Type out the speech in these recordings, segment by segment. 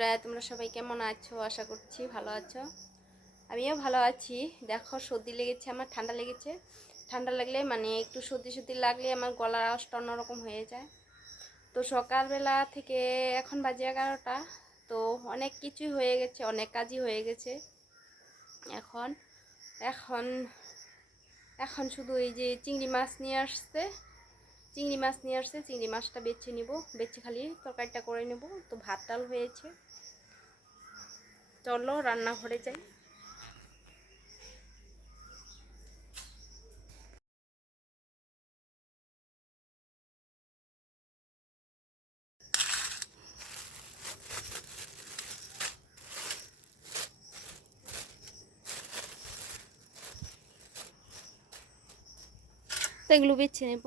বন্ধুরা, তোমরা সবাই কেমন আছো? আশা করছি ভালো আছো। আমিও ভালো আছি। দেখো, সর্দি লেগেছে, আমার ঠান্ডা লেগেছে। ঠান্ডা লাগলে মানে একটু সর্দি সর্দি লাগলে আমার গলার আওয়াজটা অন্যরকম হয়ে যায়। তো সকালবেলা থেকে এখন বাজে এগারোটা, তো অনেক কিছুই হয়ে গেছে, অনেক কাজই হয়ে গেছে। এখন এখন এখন শুধু এই যে চিংড়ি মাছ নিয়ে আসছে। চিংড়ি মাছ নিয়ে আসছে, চিংড়ি মাছটা বেছে নিব, বেছে খালি তরকারিটা করে নেব। তো ভাত, ডাল হয়েছে। চলো রান্নাঘরে যাই। তো এগুলো বেছে নেব।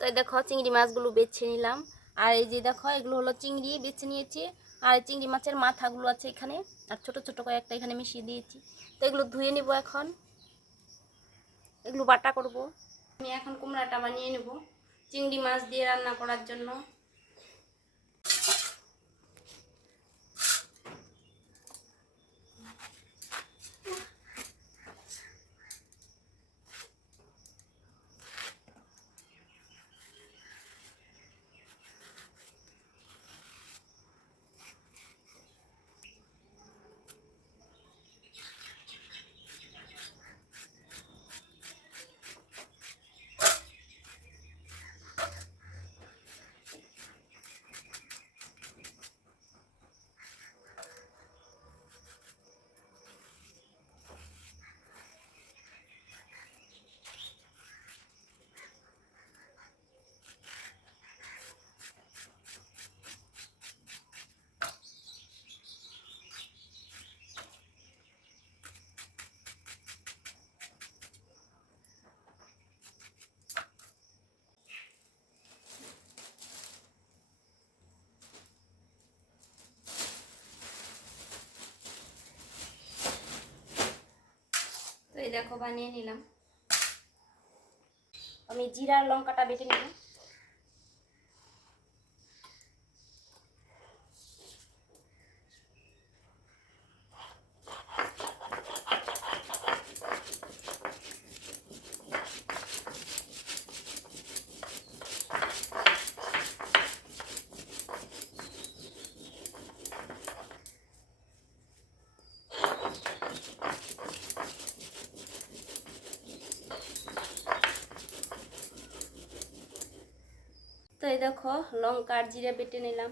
তো এই দেখো চিংড়ি মাছগুলো বেছে নিলাম। আর এই যে দেখো, এগুলো হলো চিংড়ি বেছে নিয়েছি। আর চিংড়ি মাছের মাথাগুলো আছে এখানে। আর ছোট ছোট কয়েকটা এখানে মিশিয়ে দিয়েছি। তো এগুলো ধুয়ে নেব এখন। এগুলো বাটা করব। আমি এখন কুমড়াটা বানিয়ে নেব। চিংড়ি মাছ দিয়ে রান্না করার জন্য। দেখো বানিয়ে নিলাম। আমি জিরা লঙ্কাটা বেটে নিলাম। দেখো লঙ্কা আর জিরা বেটে নিলাম।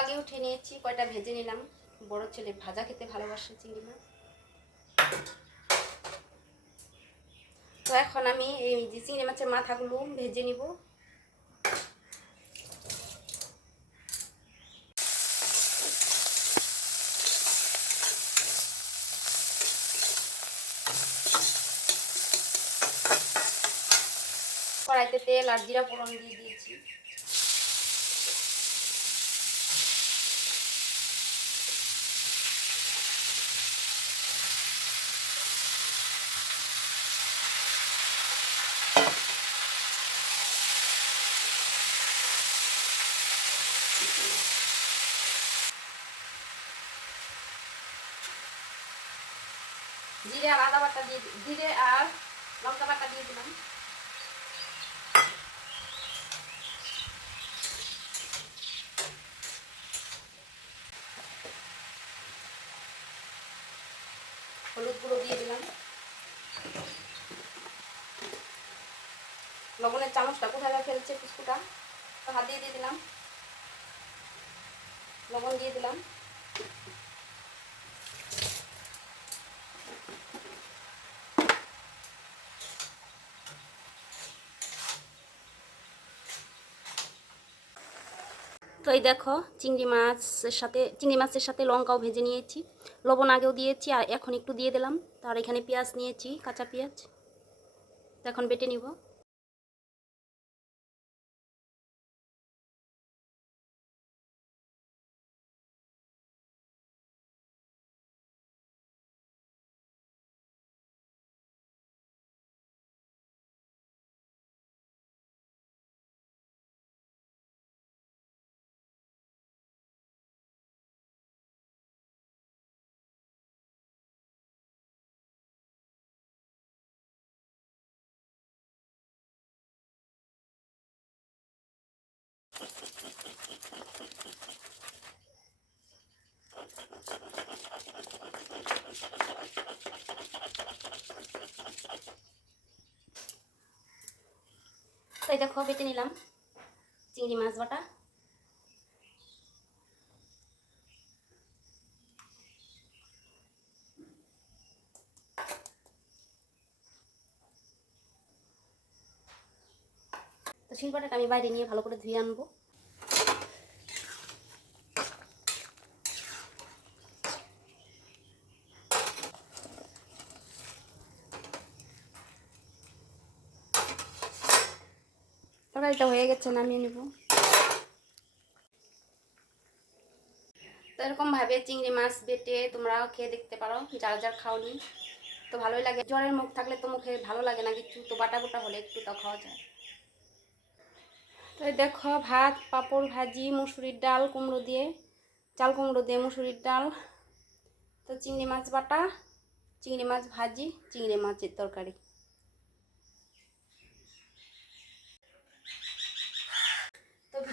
আগে উঠে নিয়েছি, কয়টা ভেজে নিলাম। বড় ছেলে ভাজা খেতে ভালোবাসে চিংড়ি মাছ। তো এখন আমি এই যে চিংড়ি মাছের মাথাগুলো ভেজে নিব। কড়াইতে তেল আর জিরা ফোড়ন দিয়ে দিয়েছি। জিরে আর আদা বাটা দিয়ে জিরে আর লঙ্কা বাটা দিয়ে দিলাম। হলুদ গুঁড়ো দিয়ে দিলাম। লবণের চামচটা কোথায় ফেলছে তো হাত দিয়ে দিয়ে দিলাম। লবণ দিয়ে দিলাম। তো এই দেখো, চিংড়ি মাছের সাথে, চিংড়ি মাছের সাথে লঙ্কাও ভেজে নিয়েছি। লবণ আগেও দিয়েছি আর এখন একটু দিয়ে দিলাম। তার এখানে পেঁয়াজ নিয়েছি, কাঁচা পেঁয়াজ। তো এখন বেটে নিব। এই দেখো, বেটে নিলাম। চিংড়ি মাছ বাটা। তো শিলপাটাটা আমি বাইরে নিয়ে ভালো করে ধুয়ে আনব। তরকারিটা হয়ে গেছে নামিয়ে নিব তো এরকমভাবে চিংড়ি মাছ বেটে তোমরাও খেয়ে দেখতে পারো যারা যারা খাওনি তো ভালোই লাগে। জ্বরের মুখ থাকলে তো মুখে ভালো লাগে না কিছু তো বাটা গোটা হলে একটু তো খাওয়া যায়। তো দেখো ভাত পাঁপড় ভাজি মুসুরির ডাল কুমড়ো দিয়ে চাল কুমড়ো দিয়ে মুসুরির ডাল। তো চিংড়ি মাছ বাটা চিংড়ি মাছ ভাজি চিংড়ি মাছের তরকারি তো